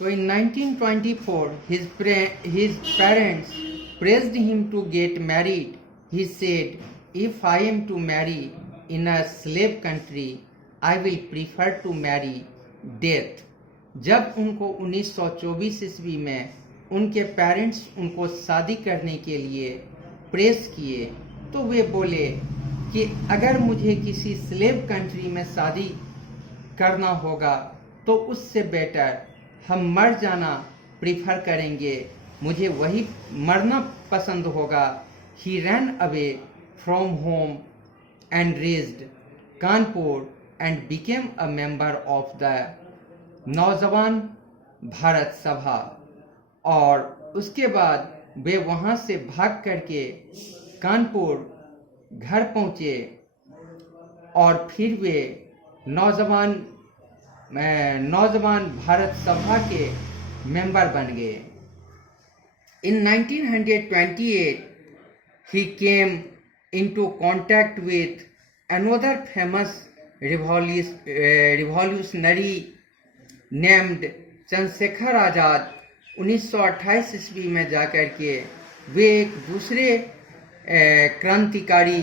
So in 1924, his parents pressed him to get married. He said, if I am to marry in a slave country, I will prefer to marry death. जब उनको 1924 ईस्वी में उनके parents उनको शादी करने के लिए प्रेस किए तो वे बोले कि अगर मुझे किसी स्लेव कंट्री में शादी करना होगा तो उससे बेटर हम मर जाना प्रीफर करेंगे, मुझे वही मरना पसंद होगा. He ran away from home and raised Kanpur and became a member of the Naujawan Bharat सभा. और उसके बाद वे वहाँ से भाग करके कानपुर घर पहुँचे और फिर वे नौजवान भारत सभा के मेंबर बन गए. In 1928, he came into contact with another famous revolutionary named Chandrashekhar Azad. 1928 ईस्वी में जाकर के वे एक दूसरे क्रांतिकारी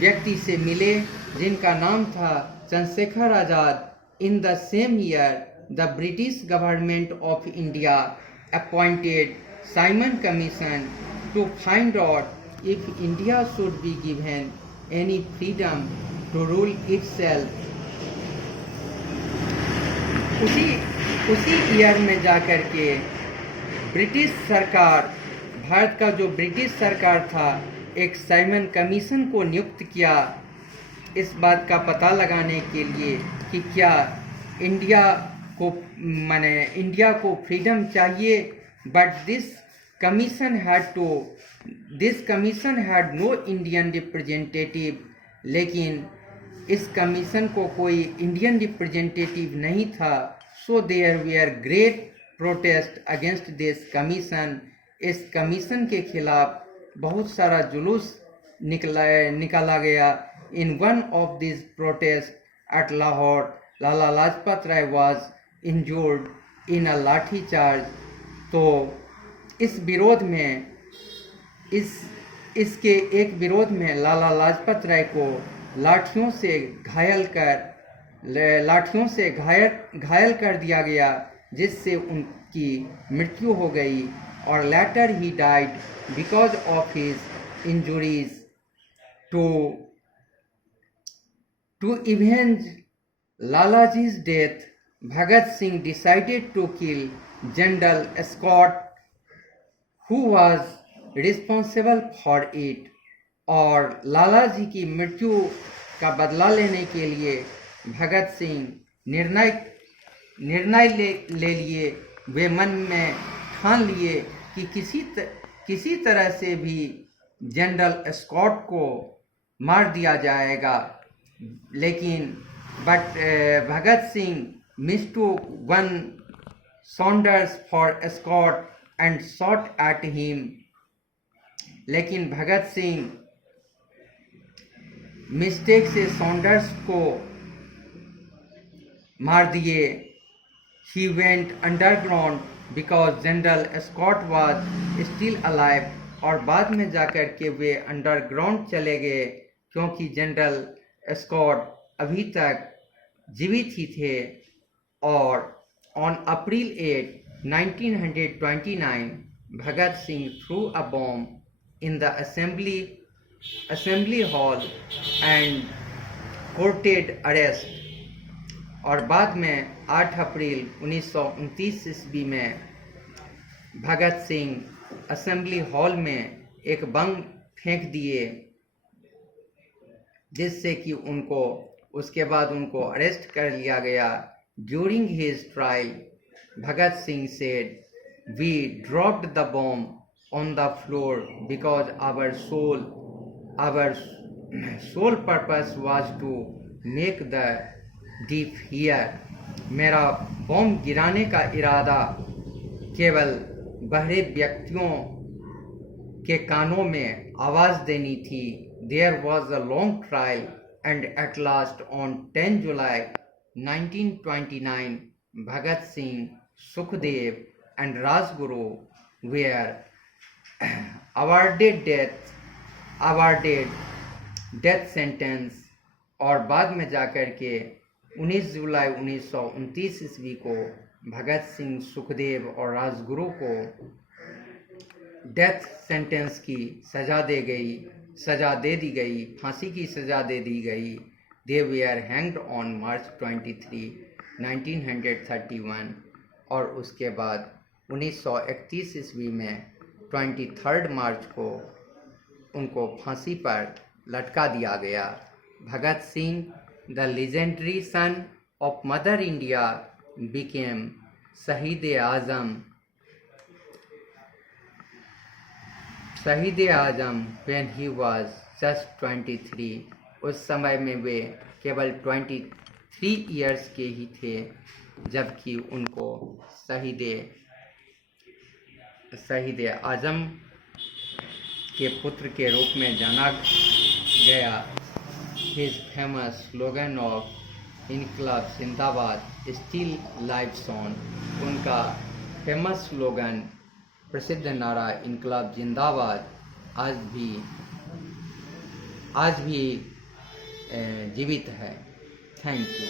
व्यक्ति से मिले जिनका नाम था Chandrashekhar Azad. In the same year, the British government of India appointed Simon Commission to find out if India should be given any freedom to rule itself. उसी ईयर में जाकर के ब्रिटिश सरकार, भारत का जो ब्रिटिश सरकार था, एक साइमन कमीशन को नियुक्त किया इस बात का पता लगाने के लिए कि क्या इंडिया को फ्रीडम चाहिए. But this commission had no Indian representative. लेकिन इस कमीशन को कोई इंडियन रिप्रेजेंटेटिव नहीं था. So there were great protest against this commission. इस कमीशन के खिलाफ बहुत सारा जुलूस निकाला गया. In one of these protests at Lahore, Lala Lajpat Rai was injured in a लाठी चार्ज. तो इस विरोध में इसके एक विरोध में लाला लाजपत राय को लाठियों से घायल कर दिया गया, जिससे उनकी मृत्यु हो गई. और later he died because of his injuries. To avenge Lalaji's death, Bhagat Singh decided to kill General Scott, who was responsible for it. और लालाजी की मृत्यु का बदला लेने के लिए भगत सिंह निर्णय ले लिए. वे मन में ठान लिए कि किसी तरह से भी जनरल स्कॉट को मार दिया जाएगा. लेकिन Bhagat Singh mistook one Saunders for Scott and shot at him. लेकिन भगत सिंह मिस्टेक से सॉन्डर्स को मार दिए. He went underground because General Scott was still alive. और बाद में जाकर के वे अंडरग्राउंड चले गए क्योंकि जनरल स्कॉट अभी तक जीवित ही थे. और on April 8, 1929, Bhagat Singh threw a bomb in the assembly hall and courted arrest. और बाद में 8 अप्रैल 1929 ईस्वी में भगत सिंह असेंबली हॉल में एक बम फेंक दिए, जिससे कि उसके बाद उनको अरेस्ट कर लिया गया. During his trial, Bhagat Singh said, "We dropped the bomb on the floor because our sole purpose was to make the deaf hear." मेरा बम गिराने का इरादा केवल बहरे व्यक्तियों के कानों में आवाज देनी थी. There was a long trial and at last on 10 July 1929, Bhagat Singh Sukhdev and Rajguru were awarded death sentence और बाद में जाकर के 19 जुलाई 1929 ईस्वी को भगत सिंह, सुखदेव और राजगुरु को डेथ सेंटेंस की सजा दे दी गई, फांसी की सजा दे दी गई। दे वेयर हैंग्ड ऑन मार्च 23, 1931 और उसके बाद 1931 ईस्वी में 23 मार्च को उनको फांसी पर लटका दिया गया। Bhagat Singh, the legendary son of mother India, became शहीद आजम when he was just 23। उस समय में वे केवल 23 इयर्स के ही थे जबकि उनको शहीद आजम के पुत्र के रूप में जाना गया। His famous slogan of इनकलाब जिंदाबाद स्टिल लाइव्स ऑन। उनका फेमस स्लोगन, प्रसिद्ध नारा इनकलाब जिंदाबाद आज भी जीवित है। Thank you.